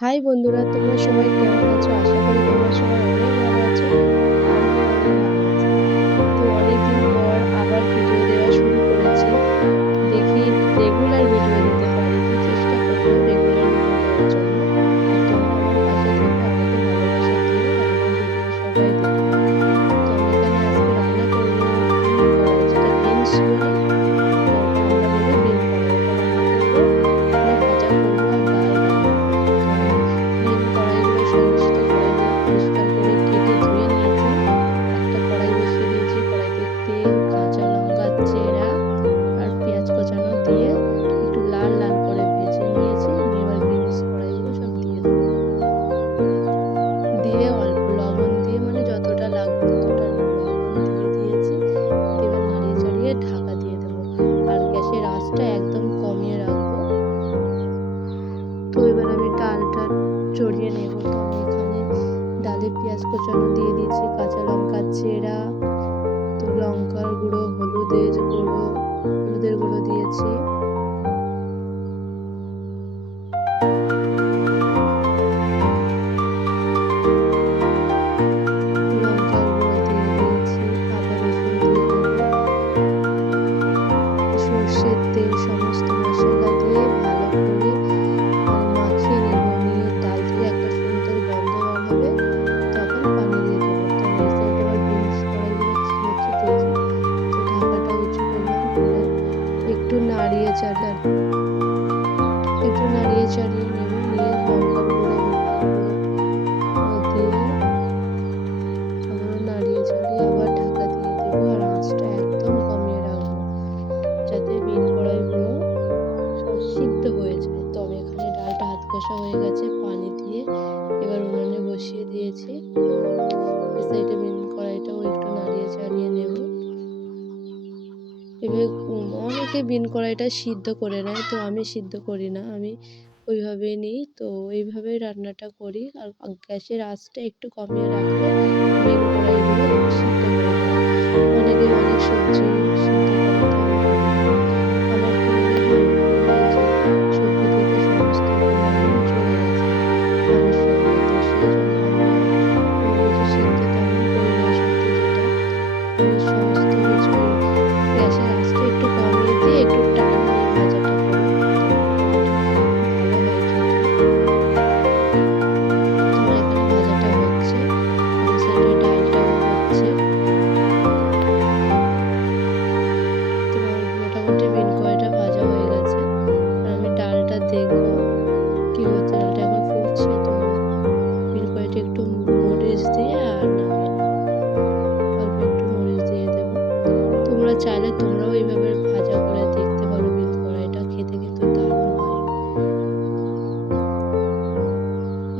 High বন্ধুরা, তোমরা সবাই কেমন আছো? আশা করি তোমরা সবাই অনেক ভালো আছো। আমি অনেক ভালো আছি। তো অনেকদিন পর আবার ভিডিও দেওয়া শুরু পেঁয়াজ কোচানো দিয়ে দিয়েছি কাঁচা লঙ্কা চেরা তো লঙ্কার গুঁড়ো চাড়া একটু নাড়িয়ে চাড়িয়ে নেব, নিয়ে আবার ঢাকা দিয়ে একদম কমিয়ে রাখব। যাতে বিন কড়াইগুলো সব সিদ্ধ হয়ে যায়। তো আমি এখানে ডালটা হাত কষা হয়ে গেছে, পানি দিয়ে এবার উনুনে বসিয়ে দিয়েছি। অনেকে বিন কড়াইটা সিদ্ধ করে নেয়, তো আমি সিদ্ধ করি না, আমি ওইভাবেই নিই, তো এইভাবেই রান্নাটা করি, আর গ্যাসের আঁচটা একটু কমিয়ে রাখলে বিন কড়াইগুলো সিদ্ধ যায়। অনেকে দেখব কি হচ্ছে? ডালটা এখন ফুটছে তো। বিন কড়াইটা একটু মরিচ দিয়ে আর অল্প একটু মরিচ দিয়ে দেবো। তোমরা চাইলে তোমরাও এইভাবে ভাজা করে দেখতে পারো বিন কড়াইটা খেতে কিন্তু দারুণ হয়।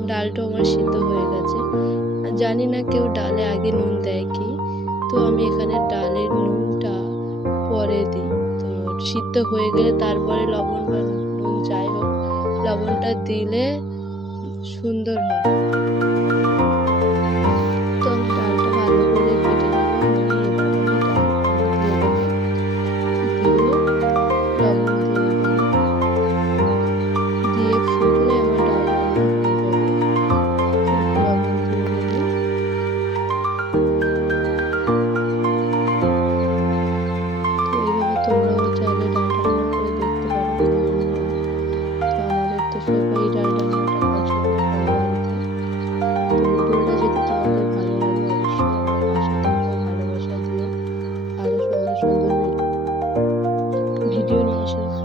ডালটাও আমার সিদ্ধ হয়ে গেছে। জানি না কেউ ডালে আগে নুন দেয় কি। তো আমি এখানে ডালের নুনটা পরে দিই। তো সিদ্ধ হয়ে গেলে তারপরে লবণ বা যাই হোক লবণটা দিলে সুন্দর হয়।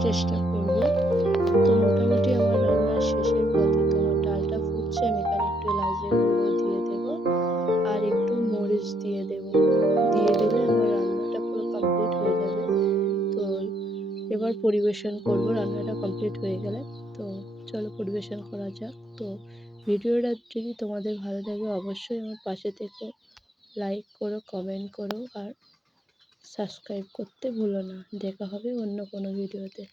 চেষ্টা করব। তো মোটামুটি আমার রান্নার শেষের পথে তোমার ডালটা ফুটছে, আমি এখানে একটু এলাচের গুঁড়ো দিয়ে দেবো আর একটু মরিচ দিয়ে দেবো। দিয়ে দিলে আমার রান্নাটা পুরো কমপ্লিট হয়ে যাবে। তো এবার পরিবেশন করব, রান্নাটা কমপ্লিট হয়ে গেলে। তো চলো পরিবেশন করা যাক। তো ভিডিওটা যদি তোমাদের ভালো লাগে অবশ্যই আমার পাশে থেকো। লাইক করো কমেন্ট করো আর সাবস্ক্রাইব করতে ভুলো না। দেখা হবে অন্য কোনো ভিডিওতে